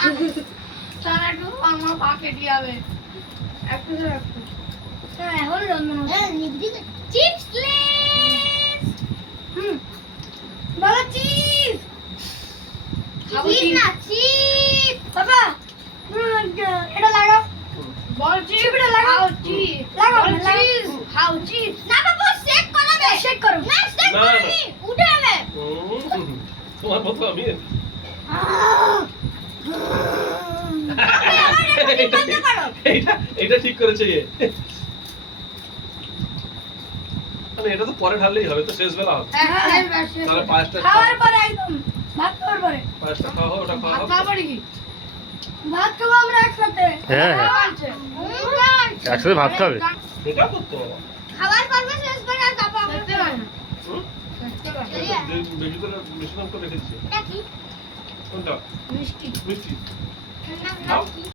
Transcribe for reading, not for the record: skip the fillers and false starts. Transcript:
তার একটু আমার পাকে দিয়াবে একটু হ্যাঁ এখন জন্ম চিপস লেস বাবা চিপস চিপস না চিপ বাবা এটা লাগাও বল চিপ এটা লাগাও চিপ লাগাও চিপ খাও চিপ না বাবা শেক করাবে শেক করো না শেক করনি উঠে যাবে তোমার মতো আমি এটা ঠিক করেছে মানে এটা তো পরে ঢাললেই হবে তো শেষ বেলা হবে তাহলে পাঁচটা খাওয়ার পরে একদম ভাত খাওয়ার পরে পাঁচটা খাওয়া ওটা খাওয়া ভাত খাওয়ার পরে কি ভাত খাবো আমরা একসাথে হ্যাঁ একসাথে ভাত খাবে এটা করতে বাবা খাবার পর্ব শেষ করে আর তারপর আমরা খেতে পারি না বেশি করে মিশ্রণ করে রেখেছি এটা কি কোনটা মিষ্টি মিষ্টি ঠান্ডা খাও। কি